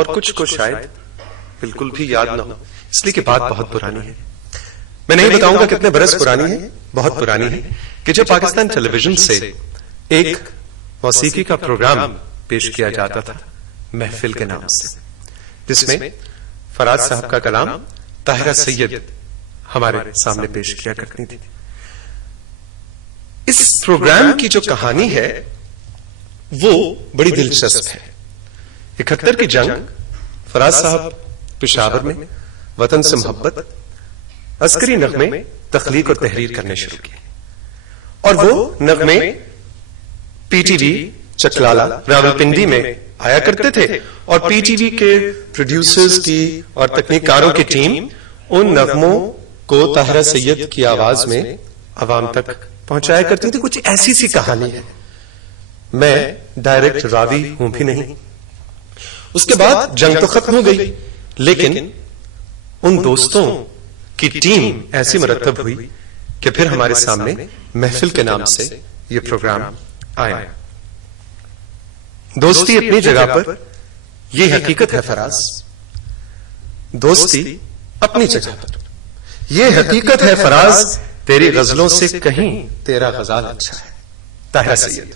اور کچھ کو شاید بالکل بھی یاد نہ ہو، اس لیے کہ بات بہت پرانی ہے. میں نہیں بتاؤں گا کتنے برس پرانی ہے، بہت پرانی ہے، کہ جب پاکستان ٹیلی ویژن سے ایک موسیقی کا پروگرام پیش کیا جاتا تھا محفل کے نام سے، جس میں فراز صاحب کا کلام طاہرہ سید ہمارے سامنے پیش کیا کرتی تھی. اس پروگرام کی جو کہانی ہے وہ بڑی دلچسپ ہے. 71 کی جنگ، فراز صاحب پشاور میں وطن سے محبت، عسکری نغمے تخلیق اور تحریر کرنے شروع کیے، اور وہ نغمے P T V Chaklala Rawalpindi میں آیا کرتے تھے، اور پی ٹی وی کے پروڈیوسرز کی اور تکنیکاروں کی ٹیم ان نغموں کو طاہرہ سید کی آواز میں عوام تک پہنچایا کرتی تھی. کچھ ایسی سی کہانی ہے. میں ڈائریکٹ راوی ہوں بھی نہیں. اس کے بعد جنگ تو ختم ہو گئی، لیکن ان دوستوں کی ٹیم ایسی مرتب ہوئی کہ پھر ہمارے سامنے محفل کے نام سے یہ پروگرام آیا. دوستی اپنی جگہ پر، یہ حقیقت ہے فراز. دوستی اپنی جگہ پر، یہ حقیقت ہے فراز. تیری غزلوں سے کہیں تیرا غزال اچھا ہے. طاہرہ سید.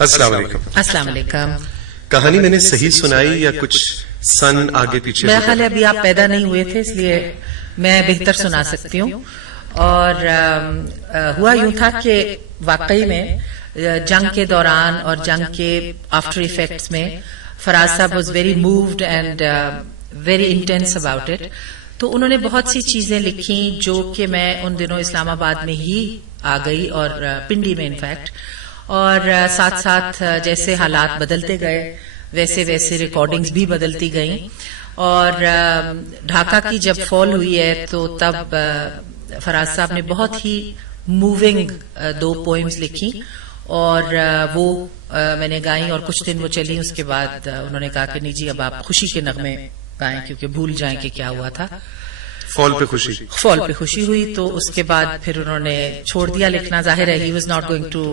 السلام علیکم. السلام علیکم. کہانی میں نے صحیح سنائی یا کچھ سن آگے پیچھے؟ میرا خیال ہے ابھی آپ پیدا نہیں ہوئے تھے، اس لیے میں بہتر سنا سکتی ہوں. اور ہوا یوں تھا کہ واقعی میں جنگ کے دوران اور جنگ کے آفٹر ایفیکٹس میں فراز صاحب was very moved and very intense about it. تو انہوں نے بہت سی چیزیں لکھی جو کہ میں ان دنوں اسلام آباد میں ہی آ گئی، اور پنڈی میں انفیکٹ. اور ساتھ ساتھ جیسے حالات بدلتے گئے ویسے ویسے ریکارڈنگز بھی بدلتی گئیں. اور ڈھاکہ کی جب فال ہوئی ہے تو تب فراز صاحب نے بہت ہی موونگ 2 پوئمز لکھی، اور وہ میں نے گائیں، اور کچھ دن وہ چلی. اس کے بعد انہوں نے کہا کہ نہیں جی اب آپ خوشی کے نغمے گائیں، کیونکہ بھول جائیں کہ کیا ہوا تھا. فال پہ خوشی ہوئی. تو اس کے بعد پھر انہوں نے چھوڑ دیا لکھنا. ظاہر ہے ہی was not going to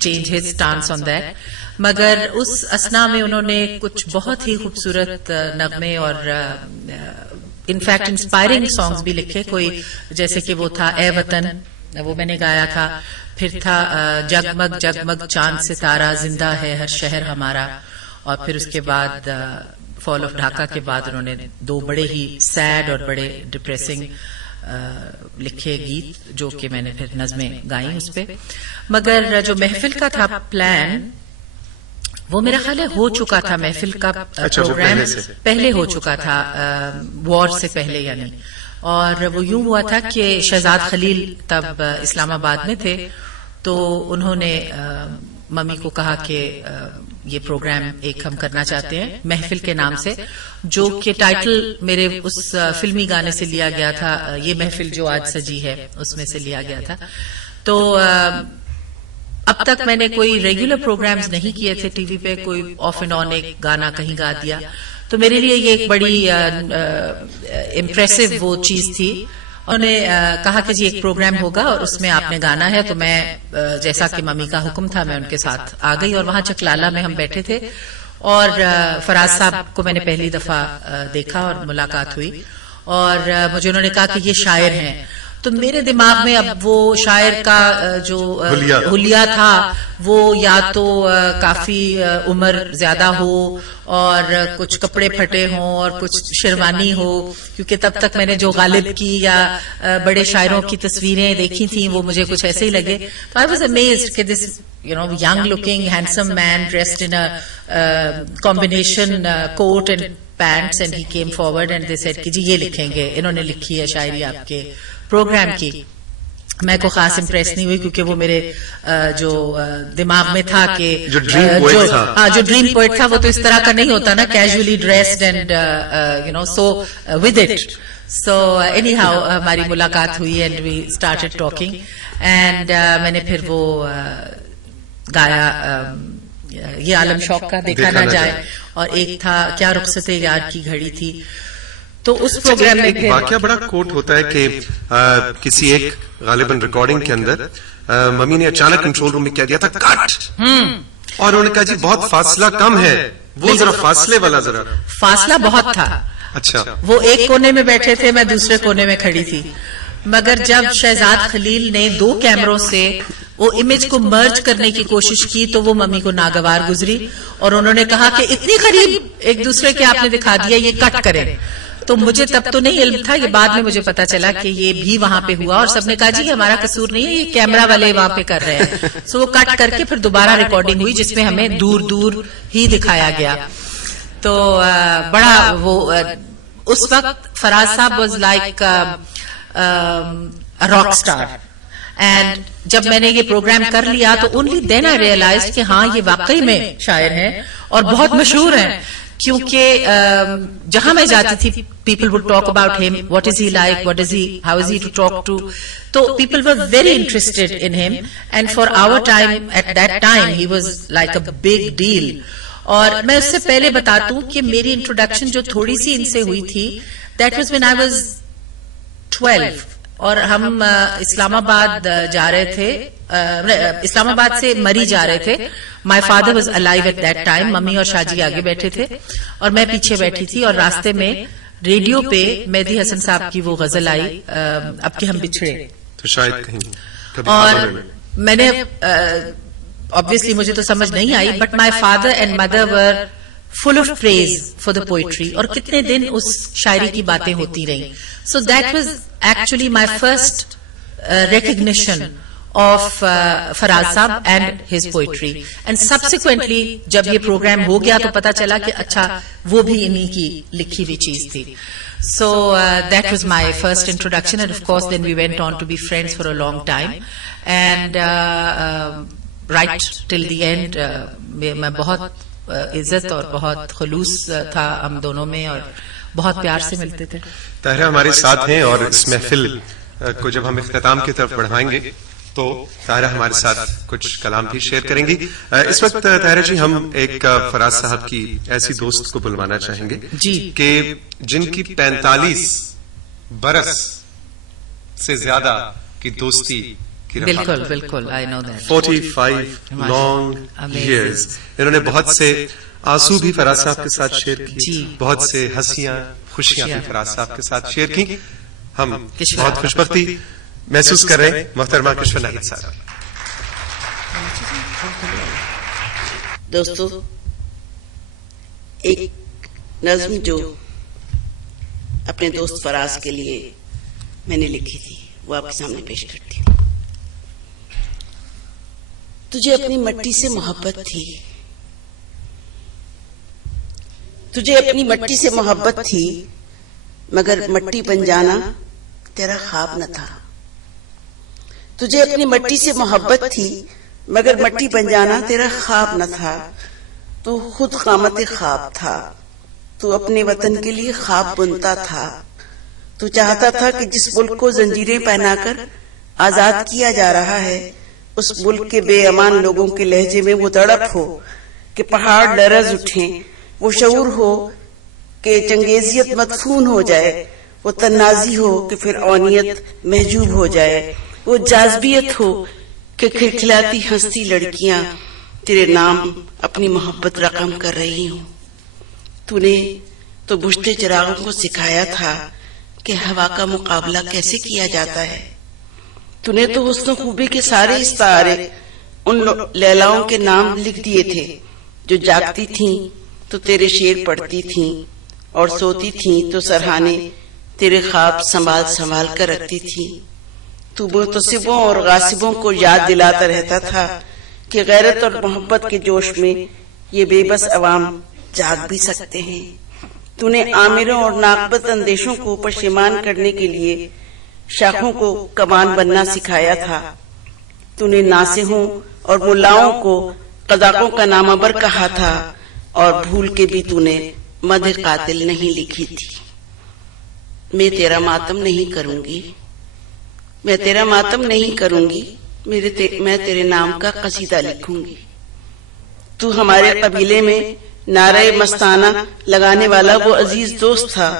change his stance on that. مگر اس اسنا میں انہوں نے کچھ بہت ہی خوبصورت نغمے اور انفیکٹ انسپائرنگ سانگز بھی لکھے. کوئی جیسے کہ وہ تھا اے وطن، وہ میں نے گایا تھا. پھر تھا جگمگ جگمگ چاند ستارہ زندہ ہے ہر شہر ہمارا. اور پھر اس کے بعد فال آف ڈھاکہ کے بعد انہوں نے 2 بڑے ہی سیڈ اور بڑے ڈپریسنگ لکھے گیت، جو کہ میں نے پھر نظمیں گائیں اس پہ. مگر جو محفل کا تھا پلان، وہ میرا خیال ہے ہو چکا تھا. محفل کا پروگرام پہلے ہو چکا تھا، وار سے پہلے یعنی. اور وہ یوں ہوا تھا کہ شہزاد خلیل تب اسلام آباد میں تھے، تو انہوں نے ممی کو کہا کہ یہ پروگرام ایک ہم کرنا چاہتے ہیں محفل کے نام سے، جو کہ ٹائٹل میرے اس فلمی گانے سے لیا گیا تھا، یہ محفل جو آج سجی ہے اس میں سے لیا گیا تھا. تو اب تک میں نے کوئی ریگولر پروگرامز نہیں کیے تھے ٹی وی پہ، کوئی آف اینڈ آن ایک گانا کہیں گا دیا. تو میرے لیے یہ ایک بڑی امپریسو وہ چیز تھی. انہوں نے کہا کہ جی ایک پروگرام ہوگا اور اس میں آپ نے گانا ہے. تو میں جیسا کہ ممی کا حکم تھا میں ان کے ساتھ آ گئی، اور وہاں چکلالہ میں ہم بیٹھے تھے. اور فراز صاحب کو میں نے پہلی دفعہ دیکھا اور ملاقات ہوئی، اور مجھے انہوں نے کہا کہ یہ شاعر ہیں. تو میرے دماغ میں اب وہ شاعر کا جو حلیہ تھا وہ یا تو کافی عمر زیادہ ہو اور کچھ کپڑے پھٹے ہوں اور کچھ شیروانی ہو، کیونکہ تب تک میں نے جو غالب کی یا بڑے شاعروں کی تصویریں دیکھی تھیں وہ مجھے کچھ ایسے ہی لگے. تو آئی واز امیزڈ کہ دس young looking handsome man dressed in a combination coat and pants, and he came forward and they said کہ جی یہ لکھیں گے. انہوں نے لکھی ہے شاعری آپ کے پروگرام کی. میں کو خاص امپریس نہیں ہوئی کیونکہ وہ میرے جو دماغ میں تھا کہ جو ڈریم پوئٹ تھا وہ تو اس طرح کا نہیں ہوتا نا, casually dressed and so with it. So anyhow ہماری ملاقات ہوئی and we started talking, and میں نے پھر وہ گایا یہ عالم شوق کا دیکھا نہ جائے, اور ایک تھا کیا رخصت یار کی گھڑی تھی. تو اس پروگرام میں واقعہ بڑا کوٹ ہوتا ہے کہ کسی ایک غالباً ریکارڈنگ کے اندر ممی نے اچانک کنٹرول روم میں کہہ دیا تھا کٹ، اور انہوں نے کہا جی بہت فاصلہ کم ہے، وہ ذرا فاصلے والا ذرا فاصلہ بہت تھا. اچھا، وہ ایک کونے میں بیٹھے تھے، میں دوسرے کونے میں کھڑی تھی، مگر جب شہزاد خلیل نے 2 کیمروں سے وہ امیج کو مرج کرنے کی کوشش کی تو وہ ممی کو ناگوار گزری، اور انہوں نے کہا کہ اتنی قریب ایک دوسرے کے آپ نے دکھا دیا، یہ کٹ کریں. تو مجھے تب تو نہیں علم تھا، یہ بعد میں مجھے پتا چلا کہ یہ بھی وہاں پہ ہوا، اور سب نے کہا جی ہمارا قصور نہیں ہے، یہ کیمرہ والے وہاں پہ کر رہے ہیں. سو وہ کٹ کر کے پھر دوبارہ ریکارڈنگ ہوئی جس میں ہمیں دور دور ہی دکھایا گیا. تو بڑا وہ اس وقت فراز صاحب was like rock star, and جب میں نے یہ پروگرام کر لیا تو اونلی دین آئی ریئلائزڈ کہ ہاں یہ واقعی میں شاعر ہیں اور بہت مشہور ہیں، کیونکہ جہاں میں جاتی تھی people would talk about him, what is he like, what is he, how is he to talk to. تو people were very interested in him, and for our time at that time he was like a big deal. اور میں اس سے پہلے بتاتا ہوں کہ میری introduction جو تھوڑی سی ان سے ہوئی تھی، that was when I was 12، اور ہم اسلام آباد جا رہے تھے، اسلام آباد سے مری جا رہے تھے. My father was alive at that time, mummy اور شاہ جی آگے بیٹھے تھے اور میں پیچھے بیٹھی تھی، اور راستے میں ریڈیو پہ مہدی حسن صاحب کی وہ غزل آئی، اب کہ ہم بچھڑے. تو شاید کہیں اور میں نے obviously مجھے تو سمجھ نہیں آئی، but my father and mother were full of praise for the poetry, اور کتنے دن اس شاعری کی باتیں ہوتی رہیں. So that was actually my first recognition of Faraz sahab and his poetry. And subsequently جب یہ پروگرام ہو گیا تو پتا چلا کہ اچھا وہ بھی انہی کی لکھی ہوئی چیز تھی. So that was my first introduction, and of course then we went on to be friends for a long time, and right till the end میں بہت عزت اور بہت خلوص تھا ہم دونوں میں، اور بہت پیار سے ملتے تھے. طاہرہ ہمارے ساتھ ہیں، اور اس محفل کو جب ہم اختتام کی طرف بڑھائیں گے تو طاہرہ ہمارے ساتھ کچھ کلام بھی شیئر کریں گی. اس وقت طاہرہ جی ہم ایک فراز صاحب کی ایسی دوست کو بلوانا چاہیں گے جی کہ جن کی 45 برس سے زیادہ کی دوستی کی بالکل بالکل آئی نو دیٹ 45 لانگ ایئرز. انہوں نے بہت سے آنسو بھی فراز صاحب کے ساتھ شیئر کی، بہت سے ہنسیاں خوشیاں بھی فراز صاحب کے ساتھ شیئر کی. ہم بہت خوش بختی محسوس کر رہے ہیں. محترمہ کشور ناہید صاحب. دوستو، ایک نظم جو اپنے دوست فراز کے لیے میں نے لکھی تھی وہ آپ کے سامنے پیش کرتی ہوں. تجھے اپنی مٹی سے محبت تھی، تجھے اپنی مٹی سے محبت تھی، مگر مٹی بن جانا تیرا خواب نہ تھا. تجھے اپنی مٹی سے محبت تھی، مگر مٹی بن جانا تیرا خواب نہ تھا. تو خود قامت خواب تھا، تو اپنے وطن کے لیے خواب بنتا تھا. تو چاہتا تھا کہ جس ملک کو زنجیریں پہنا کر آزاد کیا جا رہا ہے، اس ملک کے بے امان لوگوں کے لہجے میں وہ تڑپ ہو کہ پہاڑ لرز اٹھیں، وہ شعور ہو کہ چنگیزیت مدفون ہو جائے، وہ تنازی ہو کہ فرعونیت محجوب ہو جائے، وہ جاذبیت ہو کہ کھلکھلاتی ہنستی لڑکیاں تیرے نام اپنی محبت رقم کر رہی ہوں. تو نے تو بجھتے چراغوں کو سکھایا تھا کہ ہوا کا مقابلہ کیسے کیا جاتا ہے. تو نے تو حسن و خوبی کے سارے استعارے ان لیلاؤں کے نام لکھ دیے تھے جو جاگتی تھیں تو تیرے شعر پڑھتی تھیں، اور سوتی تھیں تو سرہانے تیرے خواب سنبھال سنبھال کر رکھتی تھیں. تو مغتصبوں اور غاصبوں کو یاد دلاتا رہتا تھا کہ غیرت اور محبت کے جوش میں یہ بے بس عوام جاگ بھی سکتے ہیں. تو نے آمروں اور ناقبت اندیشوں کو پشیمان کرنے کے لیے شاخوں کو کمان بننا سکھایا تھا. تو نے ناصحوں اور ملاؤں کو قذاقوں کا نامور کہا تھا، اور بھول کے بھی تو نے مدح قاتل نہیں لکھی تھی. میں تیرا ماتم نہیں کروں گی، میں تیرا ماتم نہیں کروں گی، میں تیرے نام کا قصیدہ لکھوں گی. تو ہمارے قبیلے میں نعرہ مستانہ لگانے والا وہ عزیز دوست تھا